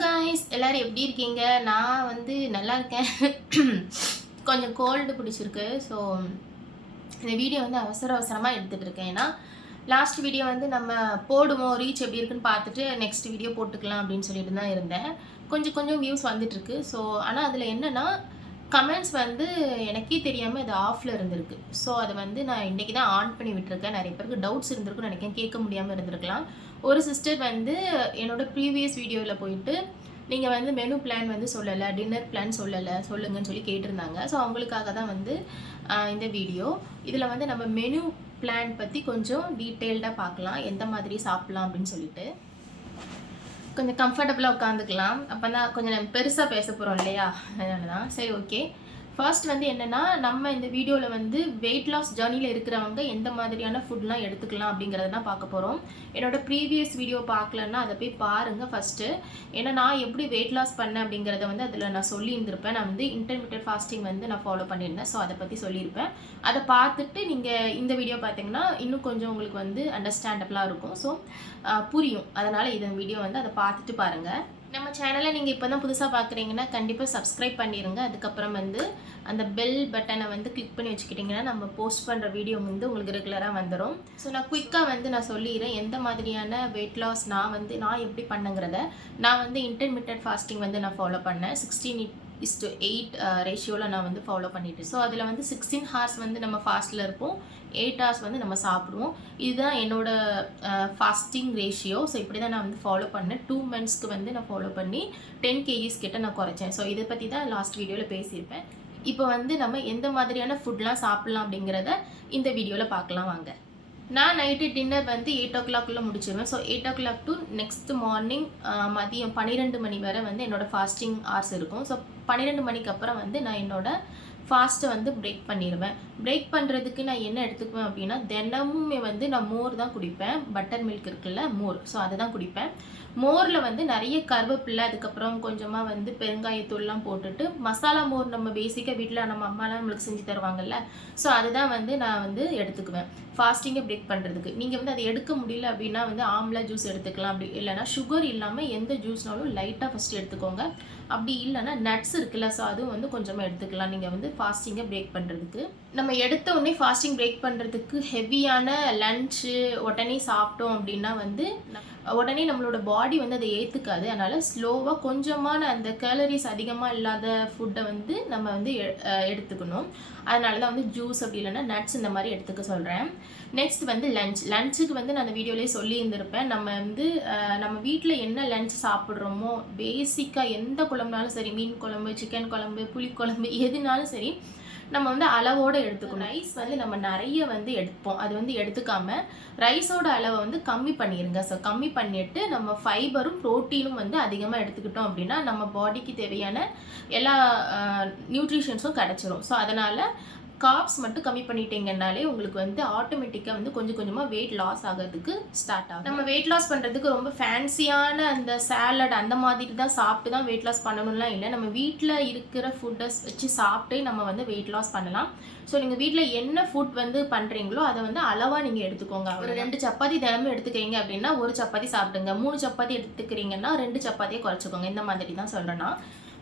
Guys எல்லாரும் எப்படி இருக்கீங்க? நான் வந்து நல்லா இருக்கேன். கொஞ்சம் கோல்டு பிடிச்சிருக்கு. ஸோ இந்த வீடியோ வந்து அவசரமாக எடுத்துகிட்டு இருக்கேன். ஏன்னா லாஸ்ட் வீடியோ வந்து நம்ம போடுவோம், ரீச் எப்படி இருக்குன்னு பார்த்துட்டு நெக்ஸ்ட் வீடியோ போட்டுக்கலாம் அப்படின்னு சொல்லிட்டு தான் இருந்தேன். கொஞ்சம் வியூஸ் வந்துட்டுருக்கு. ஸோ ஆனால் அதில் என்னென்னா கமெண்ட்ஸ் வந்து எனக்கே தெரியாமல் இது ஆஃபில் இருந்திருக்கு. ஸோ அதை வந்து நான் இன்றைக்கி தான் ஆன் பண்ணி விட்டுருக்கேன். நிறைய பேருக்கு டவுட்ஸ் இருந்திருக்குன்னு நினைக்கிறேன், கேட்க முடியாமல் இருந்திருக்கலாம். ஒரு சிஸ்டர் வந்து என்னோடய ப்ரீவியஸ் வீடியோவில் போயிட்டு நீங்கள் வந்து மெனு பிளான் வந்து சொல்லலை, டின்னர் பிளான் சொல்லுங்கன்னு சொல்லி கேட்டிருந்தாங்க. ஸோ அவங்களுக்காக தான் வந்து இந்த வீடியோ. இதில் வந்து நம்ம மெனு பிளான் பற்றி கொஞ்சம் டீட்டெயில்டாக பார்க்கலாம், எந்த மாதிரி சாப்பிட்லாம் அப்படின்னு சொல்லிட்டு. கொஞ்சம் கம்ஃபர்டபுளாக உட்காந்துக்கலாம். அப்போ தான் கொஞ்சம் நம்ம பெருசாக பேச போகிறோம் இல்லையா, அதனால தான். சரி, ஓகே. ஃபர்ஸ்ட் வந்து என்னென்னா, நம்ம இந்த வீடியோவில் வந்து வெயிட் லாஸ் ஜர்னியில் இருக்கிறவங்க எந்த மாதிரியான ஃபுட்லாம் எடுத்துக்கலாம் அப்படிங்கிறத தான் பார்க்க போகிறோம். என்னோடய ப்ரீவியஸ் வீடியோ பார்க்கலன்னா அதை போய் பாருங்கள் ஃபஸ்ட்டு. ஏன்னா நான் எப்படி வெயிட் லாஸ் பண்ணேன் அப்படிங்கிறத வந்து அதில் நான் சொல்லியிருந்திருப்பேன். நான் வந்து இன்டர்மீடியட் ஃபாஸ்டிங் வந்து நான் ஃபாலோ பண்ணியிருந்தேன். ஸோ அதை பற்றி சொல்லியிருப்பேன். அதை பார்த்துட்டு நீங்கள் இந்த வீடியோ பார்த்தீங்கன்னா இன்னும் கொஞ்சம் உங்களுக்கு வந்து அண்டர்ஸ்டாண்டபிளாக இருக்கும். ஸோ புரியும். அதனால் இந்த வீடியோ வந்து அதை பார்த்துட்டு பாருங்கள். நம்ம சேனலை நீங்கள் இப்போ தான் புதுசாக பார்க்குறீங்கன்னா கண்டிப்பாக சப்ஸ்கிரைப் பண்ணிடுங்க. அதுக்கப்புறம் வந்து அந்த பெல் பட்டனை வந்து கிளிக் பண்ணி வச்சுக்கிட்டிங்கன்னா நம்ம போஸ்ட் பண்ணுற வீடியோ வந்து உங்களுக்கு ரெகுலராக வந்துடும். ஸோ நான் குயிக்காக வந்து நான் சொல்லிடுறேன் எந்த மாதிரியான வெயிட் லாஸ் நான் எப்படி பண்ணங்கிறத. நான் வந்து இன்டர்மீடியட் ஃபாஸ்டிங் வந்து நான் ஃபாலோ பண்ணேன். 16:8 ரேஷியோவில் நான் வந்து ஃபாலோ பண்ணிட்டேன். ஸோ அதில் வந்து 16 ஹார்ஸ் வந்து நம்ம ஃபாஸ்ட்டில் இருப்போம், 8 ஹார்ஸ் வந்து நம்ம சாப்பிடுவோம். இதுதான் என்னோடய ஃபாஸ்டிங் ரேஷியோ. ஸோ இப்படி தான் நான் வந்து ஃபாலோ பண்ணேன். 2 மந்த்ஸ்க்கு வந்து நான் ஃபாலோ பண்ணி 10 kgs கிட்ட நான் குறைச்சேன். ஸோ இதை பற்றி தான் லாஸ்ட் வீடியோவில் பேசியிருப்பேன். இப்போ வந்து நம்ம எந்த மாதிரியான ஃபுட்லாம் சாப்பிட்லாம் அப்படிங்கிறத இந்த வீடியோவில் பார்க்கலாம் வாங்க. நான் நைட்டு டின்னர் வந்து 8 o'clock முடிச்சிடுவேன். So 8 o'clock to next morning மதியம் 12 மணி வரை வந்து என்னோடய ஃபாஸ்டிங் ஹார்ஸ் இருக்கும். ஸோ 12 மணிக்கு அப்புறம் வந்து நான் என்னோடய ஃபாஸ்ட்டை வந்து பிரேக் பண்ணிடுவேன். பிரேக் பண்ணுறதுக்கு நான் என்ன எடுத்துக்குவேன் அப்படின்னா, தினமுமே வந்து நான் மோர் தான் குடிப்பேன். பட்டர் மில்க் இருக்குல்ல, மோர். ஸோ அதை தான் குடிப்பேன். மோரில் வந்து நிறைய கருவேப்பிலை, அதுக்கப்புறம் கொஞ்சமாக வந்து பெருங்காயத்தூள்லாம் போட்டுட்டு மசாலா மோர் நம்ம பேசிக்காக வீட்டில் நம்ம அம்மாலாம் நம்மளுக்கு செஞ்சு தருவாங்கல்ல. ஸோ அதுதான் வந்து நான் வந்து எடுத்துக்குவேன் ஃபாஸ்டிங்கை பிரேக் பண்ணுறதுக்கு. நீங்கள் வந்து அதை எடுக்க முடியல அப்படின்னா வந்து ஆம்லா ஜூஸ் எடுத்துக்கலாம். அப்படி இல்லைனா சுகர் இல்லாமல் எந்த ஜூஸ்னாலும் லைட்டாக ஃபஸ்ட்டு எடுத்துக்கோங்க. அப்படி இல்லைனா நட்ஸ் இருக்குல்ல, ஸோ அதுவும் வந்து கொஞ்சமாக எடுத்துக்கலாம் நீங்கள் வந்து ஃபாஸ்டிங்கை பிரேக் பண்ணுறதுக்கு. நம்ம எடுத்த உடனே ஃபாஸ்டிங் பிரேக் பண்ணுறதுக்கு ஹெவியான லன்ச்சு உடனே சாப்பிட்டோம் அப்படின்னா வந்து உடனே நம்மளோட பாடி வந்து அதை ஏற்றுக்காது. அதனால் ஸ்லோவாக கொஞ்சமான அந்த கேலரிஸ் அதிகமாக இல்லாத ஃபுட்டை வந்து நம்ம வந்து எடுத்துக்கணும். அதனால தான் வந்து ஜூஸ் அப்படி இல்லைன்னா நட்ஸ் இந்த மாதிரி எடுத்துக்க சொல்கிறேன். நெக்ஸ்ட் வந்து லஞ்சுக்கு வந்து நான் அந்த வீடியோலேயே சொல்லியிருந்திருப்பேன். நம்ம வந்து நம்ம வீட்டில் என்ன லஞ்ச் சாப்பிட்றோமோ, பேசிக்காக எந்த குழம்புனாலும் சரி, மீன் குழம்பு, சிக்கன் குழம்பு, புளிக்குழம்பு, எதுனாலும் சரி, நம்ம வந்து அளவோடு எடுத்துக்கணும். ரைஸ் வந்து நம்ம நிறைய வந்து எடுப்போம். அது வந்து எடுத்துக்காமல் ரைஸோட அளவை வந்து கம்மி பண்ணிடுங்க. ஸோ கம்மி பண்ணிவிட்டு நம்ம ஃபைபரும் ப்ரோட்டீனும் வந்து அதிகமாக எடுத்துக்கிட்டோம் அப்படின்னா நம்ம பாடிக்கு தேவையான எல்லா நியூட்ரிஷன்ஸும் கிடச்சிரும். ஸோ அதனால் கார்ப்ஸ் மட்டும் கம்மி பண்ணிட்டீங்கன்னாலே உங்களுக்கு வந்து ஆட்டோமேட்டிக்காக வந்து கொஞ்சம் கொஞ்சமாக வெயிட் லாஸ் ஆகிறதுக்கு ஸ்டார்ட் ஆகும். நம்ம வெயிட் லாஸ் பண்ணுறதுக்கு ரொம்ப ஃபேன்சியான அந்த சாலட் அந்த மாதிரி தான் சாப்பிட்டு தான் வெயிட் லாஸ் பண்ணணும்லாம் இல்லை. நம்ம வீட்டில் இருக்கிற ஃபுட்டை வச்சு சாப்பிட்டே நம்ம வந்து வெயிட் லாஸ் பண்ணலாம். ஸோ நீங்கள் வீட்டில் என்ன ஃபுட் வந்து பண்ணுறீங்களோ அதை வந்து அளவாக நீங்கள் எடுத்துக்கோங்க. ஒரு 2 சப்பாத்தி தினமும் எடுத்துக்கிறீங்க அப்படின்னா 1 சப்பாத்தி சாப்பிடுங்க. 3 சப்பாத்தி எடுத்துக்கிறீங்கன்னா 2 சப்பாத்தியை குறைச்சிக்கோங்க. இந்த மாதிரி தான் சொல்கிறேன்னா.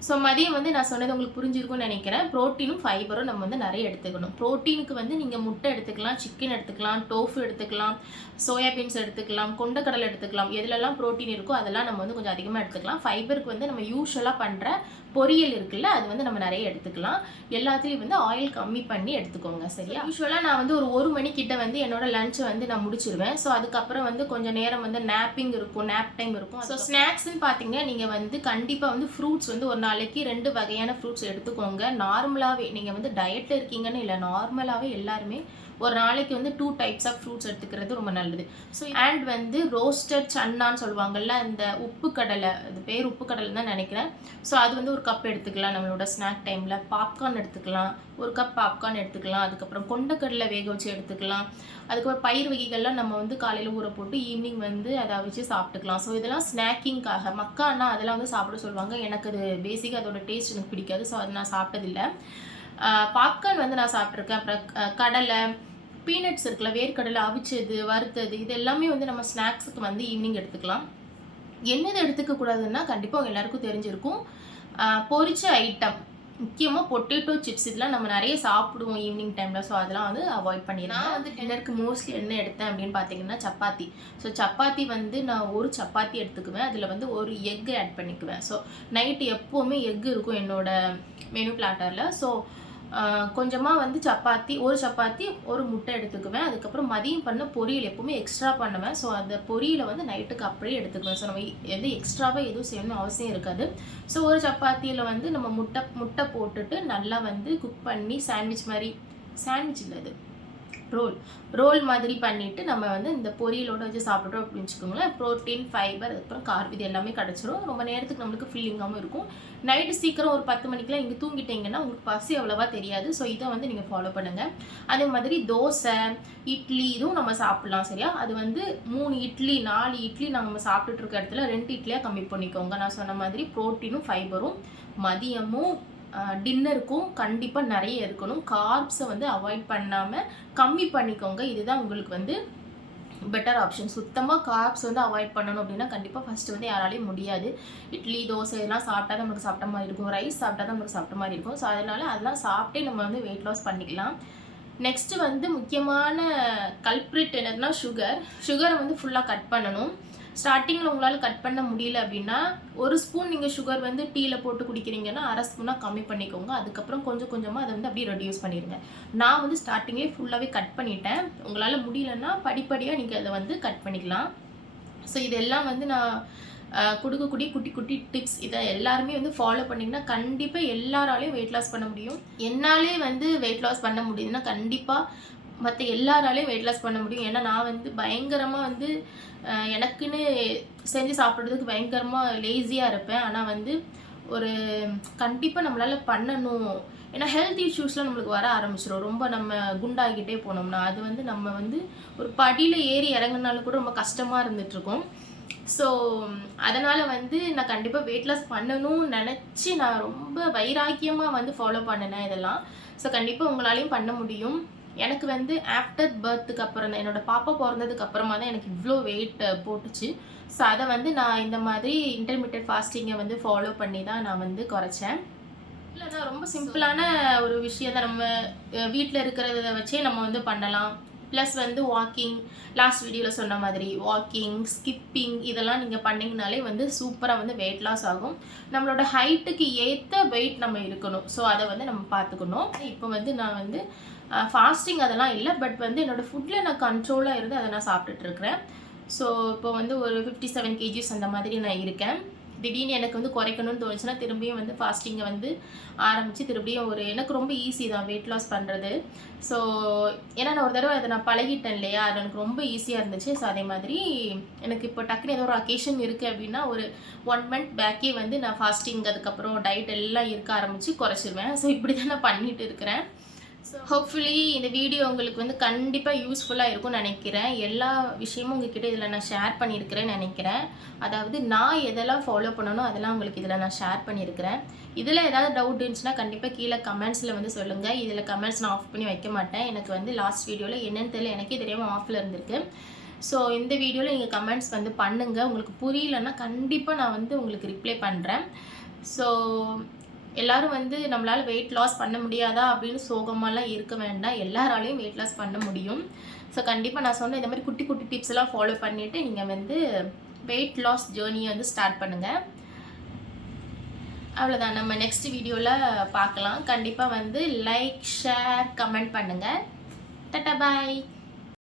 ஸோ மதியம் வந்து நான் சொன்னது உங்களுக்கு புரிஞ்சிருக்கும்னு நினைக்கிறேன். ப்ரோட்டீனும் ஃபைபரும் நம்ம வந்து நிறைய எடுத்துக்கணும். ப்ரோட்டீனுக்கு வந்து நீங்கள் முட்டை எடுத்துக்கலாம், சிக்கன் எடுத்துக்கலாம், டோஃபு எடுத்துக்கலாம், சோயாபீன்ஸ் எடுத்துக்கலாம், கொண்டக்கடலை எடுத்துக்கலாம். எதுலெல்லாம் ப்ரோட்டீன் இருக்கோ அதெல்லாம் நம்ம வந்து கொஞ்சம் அதிகமாக எடுத்துக்கலாம். ஃபைபருக்கு வந்து நம்ம யூஸ்வலாக பண்ணுற பொரியல் இருக்குல்ல, அது வந்து நம்ம நிறைய எடுத்துக்கலாம். எல்லாத்துலேயும் வந்து ஆயில் கம்மி பண்ணி எடுத்துக்கோங்க, சரியா? யூஸ்வலாக நான் வந்து ஒரு 1 மணிக்கிட்ட வந்து என்னோட லஞ்சை வந்து நான் முடிச்சிருவேன். ஸோ அதுக்கப்புறம் வந்து கொஞ்சம் நேரம் வந்து நேப்பிங் இருக்கும், நேப் டைம் இருக்கும். ஸோ ஸ்நாக்ஸ்ன்னு பார்த்தீங்கன்னா நீங்கள் வந்து கண்டிப்பாக வந்து ஃப்ரூட்ஸ் வந்து ஒரு நாளைக்கு 2 வகையான ஃப்ரூட்ஸ் எடுத்துக்கோங்க. நார்மலாகவே நீங்கள் வந்து டயட்டில் இருக்கீங்கன்னு இல்லை, நார்மலாகவே எல்லாருமே ஒரு நாளைக்கு வந்து 2 டைப்ஸ் ஆஃப் ஃப்ரூட்ஸ் எடுத்துக்கிறது ரொம்ப நல்லது. ஸோ அண்ட் வந்து ரோஸ்டட் சன்னான்னு சொல்லுவாங்கள்ல, அந்த உப்பு கடலை, அது பேர் உப்பு கடலை தான் நினைக்கிறேன். ஸோ அது வந்து ஒரு கப் எடுத்துக்கலாம் நம்மளோட ஸ்நாக் டைமில். பாப்கார்ன் எடுத்துக்கலாம், 1 கப் பாப்கார்ன் எடுத்துக்கலாம். அதுக்கப்புறம் கொண்டக்கடலை வேக வச்சு எடுத்துக்கலாம். அதுக்கப்புறம் பயிர் வகைகள்லாம் நம்ம வந்து காலையில் ஊற போட்டு ஈவினிங் வந்து அதை வச்சு சாப்பிட்டுக்கலாம். ஸோ இதெல்லாம் ஸ்நாக்கிங்காக. மக்கானா அதெல்லாம் வந்து சாப்பிட சொல்லுவாங்க. எனக்கு அது பேசிக்காக அதோட டேஸ்ட் எனக்கு பிடிக்காது. ஸோ அது நான் சாப்பிட்டதில்லை. பாப்கார்ன் வந்து நான் சாப்பிட்ருக்கேன். அப்புறம் கடலை, பீனட்ஸ் இருக்குல்ல, வேர்க்கடலை அவிச்சது, வறுத்தது, இது எல்லாமே வந்து நம்ம ஸ்நாக்ஸுக்கு வந்து ஈவினிங் எடுத்துக்கலாம். என்னது எடுத்துக்க கூடாதுன்னா கண்டிப்பாக உங்கள் எல்லாருக்கும் தெரிஞ்சிருக்கும். பொரிச்ச ஐட்டம் முக்கியமாக பொட்டேட்டோ சிப்ஸ் இதெல்லாம் நம்ம நிறைய சாப்பிடுவோம் ஈவினிங் டைமில். ஸோ அதெல்லாம் வந்து அவாய்ட் பண்ணிடுறேன். நான் வந்து டின்னருக்கு மோஸ்ட்லி என்ன எடுத்தேன் அப்படின்னு பார்த்தீங்கன்னா சப்பாத்தி. ஸோ சப்பாத்தி வந்து நான் ஒரு சப்பாத்தி எடுத்துக்குவேன். அதில் வந்து ஒரு எக் ஆட் பண்ணிக்குவேன். ஸோ நைட்டு எப்போவுமே எக் இருக்கும் என்னோட மெனு பிளாட்டரில். ஸோ கொஞ்சமாக வந்து ஒரு சப்பாத்தி ஒரு முட்டை எடுத்துக்குவேன். அதுக்கப்புறம் மதியம் பண்ண பொரியல் எப்போவுமே எக்ஸ்ட்ரா பண்ணுவேன். ஸோ அந்த பொரியலை வந்து நைட்டுக்கு அப்படியே எடுத்துக்குவேன். ஸோ நம்ம எது எக்ஸ்ட்ராவாக எதுவும் செய்யணும்னு அவசியம் இருக்காது. ஸோ ஒரு சப்பாத்தியில் வந்து நம்ம முட்டை போட்டுட்டு நல்லா வந்து குக் பண்ணி சாண்ட்விச் இல்லை அது ரோல் மாதிரி பண்ணிவிட்டு நம்ம வந்து இந்த பொரியலோடு வச்சு சாப்பிட்றோம் அப்படின்னு வச்சுக்கோங்களேன். ப்ரோட்டீன், ஃபைபர், அதுக்கப்புறம் கார்ப் இது எல்லாமே கிடச்சிரும். ரொம்ப நேரத்துக்கு நம்மளுக்கு ஃபீலிங்காகவும் இருக்கும். நைட்டு சீக்கிரம் ஒரு 10 மணிக்கெலாம் இங்கே தூங்கிட்டீங்கன்னா உங்களுக்கு பசி அவ்வளோவா தெரியாது. ஸோ இதை வந்து நீங்கள் ஃபாலோ பண்ணுங்கள். அதே மாதிரி தோசை, இட்லி இதுவும் நம்ம சாப்பிட்லாம். சரியா? அது வந்து 3 இட்லி 4 இட்லி நம்ம சாப்பிட்டுட்டு இருக்க இடத்துல 2 இட்லியாக கம்மி பண்ணிக்கோங்க. நான் சொன்ன மாதிரி ப்ரோட்டீனும் ஃபைபரும் மதியமும் டின்னருக்கும் கண்டிப்பாக நிறைய இருக்கணும். கார்ப்ஸை வந்து அவாய்ட் பண்ணாமல் கம்மி பண்ணிக்கோங்க. இதுதான் உங்களுக்கு வந்து பெட்டர் ஆப்ஷன். சுத்தமாக கார்ப்ஸ் வந்து அவாய்ட் பண்ணணும் அப்படின்னா கண்டிப்பாக ஃபஸ்ட்டு வந்து யாராலையும் முடியாது. இட்லி, தோசை இதெல்லாம் சாப்பிட்டா தான் நம்மளுக்கு சாப்பிட்ட மாதிரி இருக்கும். ரைஸ் சாப்பிட்டா தான் நம்மளுக்கு சாப்பிட்ட மாதிரி இருக்கும். ஸோ அதெல்லாம் சாப்பிட்டே நம்ம வந்து வெயிட் லாஸ் பண்ணிக்கலாம். நெக்ஸ்ட்டு வந்து முக்கியமான கல்ப்ரிட் என்னதுன்னா சுகரை வந்து ஃபுல்லாக கட் பண்ணணும். ஸ்டார்டிங்கில் உங்களால் கட் பண்ண முடியல அப்படின்னா 1 ஸ்பூன் நீங்கள் சுகர் வந்து டீயில் போட்டு குடிக்கிறீங்கன்னா 1/2 ஸ்பூனாக கம்மி பண்ணிக்கோங்க. அதுக்கப்புறம் கொஞ்சம் கொஞ்சமாக அதை வந்து அப்படியே ரெடியூஸ் பண்ணிடுங்க. நான் வந்து ஸ்டார்டிங்கே ஃபுல்லாகவே கட் பண்ணிட்டேன். உங்களால் முடியலன்னா படிப்படியாக நீங்கள் அதை வந்து கட் பண்ணிக்கலாம். ஸோ இதெல்லாம் வந்து நான் கொடுக்கக்கூடிய குட்டி குட்டி டிப்ஸ். இதை எல்லாருமே வந்து ஃபாலோ பண்ணிங்கன்னா கண்டிப்பாக எல்லாராலையும் வெயிட் லாஸ் பண்ண முடியும். என்னாலே வந்து வெயிட் லாஸ் பண்ண முடியுதுன்னா கண்டிப்பாக மற்ற எல்லாராலையும் வெயிட் லாஸ் பண்ண முடியும். ஏன்னா நான் வந்து பயங்கரமாக வந்து எனக்குன்னு செஞ்சு சாப்பிட்றதுக்கு பயங்கரமாக லேசியாக இருப்பேன். ஆனால் வந்து ஒரு கண்டிப்பாக நம்மளால் பண்ணணும். ஏன்னா ஹெல்த் இஷ்யூஸ்லாம் நம்மளுக்கு வர ஆரம்பிச்சிடும். ரொம்ப நம்ம குண்டாகிக்கிட்டே போனோம்னா அது வந்து நம்ம வந்து ஒரு படியில் ஏறி இறங்குனாலும் கூட ரொம்ப கஷ்டமாக இருந்துகிட்ருக்கோம். ஸோ அதனால் வந்து நான் கண்டிப்பாக வெயிட் லாஸ் பண்ணணும்னு நினச்சி நான் ரொம்ப வைராக்கியமாக வந்து ஃபாலோ பண்ணினேன் இதெல்லாம். ஸோ கண்டிப்பாக உங்களாலையும் பண்ண முடியும். எனக்கு வந்து ஆஃப்டர் பர்த்துக்கு அப்புறம் தான் என்னோடய பாப்பா பிறந்ததுக்கு அப்புறமா தான் எனக்கு இவ்வளோ வெயிட் போட்டுச்சு. ஸோ அதை வந்து நான் இந்த மாதிரி இன்டர்மீடியட் ஃபாஸ்டிங்கை வந்து ஃபாலோ பண்ணி தான் நான் வந்து குறைச்சேன். இல்லைன்னா ரொம்ப சிம்பிளான ஒரு விஷயம் தான். நம்ம வீட்டில் இருக்கிறத வச்சே நம்ம வந்து பண்ணலாம். ப்ளஸ் வந்து வாக்கிங், லாஸ்ட் வீடியோவில் சொன்ன மாதிரி வாக்கிங், ஸ்கிப்பிங் இதெல்லாம் நீங்கள் பண்ணிங்கனாலே வந்து சூப்பராக வந்து வெயிட் லாஸ் ஆகும். நம்மளோட ஹைட்டுக்கு ஏற்ற வெயிட் நம்ம இருக்கணும். ஸோ அதை வந்து நம்ம பார்த்துக்கணும். இப்போ வந்து நான் வந்து ஃபாஸ்டிங் அதெல்லாம் இல்லை. பட் வந்து என்னோடய ஃபுட்டில் நான் கண்ட்ரோலாக இருந்து அதை நான் சாப்பிட்டுட்ருக்கிறேன். ஸோ இப்போ வந்து ஒரு 57 kgs அந்த மாதிரி நான் இருக்கேன். திடீர்னு எனக்கு வந்து குறைக்கணும்னு தோணுச்சுன்னா திரும்பியும் வந்து ஃபாஸ்டிங்கை வந்து ஆரம்பித்து திரும்பியும் எனக்கு ரொம்ப ஈஸி தான் வெயிட் லாஸ் பண்ணுறது. ஸோ ஏன்னா நான் ஒரு தடவை அதை நான் பழகிட்டேன் இல்லையா, அது எனக்கு ரொம்ப ஈஸியாக இருந்துச்சு. ஸோ அதே மாதிரி எனக்கு இப்போ டக்குன்னு ஏதோ ஒரு அக்கேஷன் இருக்குது அப்படின்னா ஒரு 1 month பேக்கே வந்து நான் ஃபாஸ்டிங் அதுக்கப்புறம் டயட் எல்லாம் இருக்க ஆரம்பித்து குறைச்சிருவேன். ஸோ இப்படி தான் நான் பண்ணிகிட்டு இருக்கிறேன். ஸோ ஹோப்ஃபுல்லி இந்த வீடியோ உங்களுக்கு வந்து கண்டிப்பாக யூஸ்ஃபுல்லாக இருக்கும்னு நினைக்கிறேன். எல்லா விஷயமும் உங்ககிட்ட இதில் நான் ஷேர் பண்ணியிருக்கிறேன்னு நினைக்கிறேன். அதாவது நான் எதெல்லாம் ஃபாலோ பண்ணணும் அதெல்லாம் உங்களுக்கு இதில் நான் ஷேர் பண்ணியிருக்கிறேன். இதில் ஏதாவது டவுட் இருந்துச்சுன்னா கண்டிப்பாக கீழே கமெண்ட்ஸில் வந்து சொல்லுங்கள். இதில் கமெண்ட்ஸ் நான் ஆஃப் பண்ணி வைக்க மாட்டேன். எனக்கு வந்து லாஸ்ட் வீடியோவில் என்னென்னு தெரியல, எனக்கே தெரியாமல் ஆஃபில் இருந்திருக்கு. ஸோ இந்த வீடியோவில் நீங்கள் கமெண்ட்ஸ் வந்து பண்ணுங்கள். உங்களுக்கு புரியலன்னா கண்டிப்பாக நான் வந்து உங்களுக்கு ரிப்ளை பண்ணுறேன். ஸோ எல்லோரும் வந்து நம்மளால் வெயிட் லாஸ் பண்ண முடியாதா அப்படின்னு சோகமாலாம் இருக்க வேண்டாம். எல்லாராலையும் வெயிட் லாஸ் பண்ண முடியும். ஸோ கண்டிப்பாக நான் சொன்ன இந்த மாதிரி குட்டி குட்டி டிப்ஸ் எல்லாம் ஃபாலோ பண்ணிவிட்டு நீங்கள் வந்து வெயிட் லாஸ் ஜேர்னியை வந்து ஸ்டார்ட் பண்ணுங்கள். அவ்வளோதான். நம்ம நெக்ஸ்ட் வீடியோவில் பார்க்கலாம். கண்டிப்பாக வந்து லைக், ஷேர், கமெண்ட் பண்ணுங்கள். டாடா பாய்.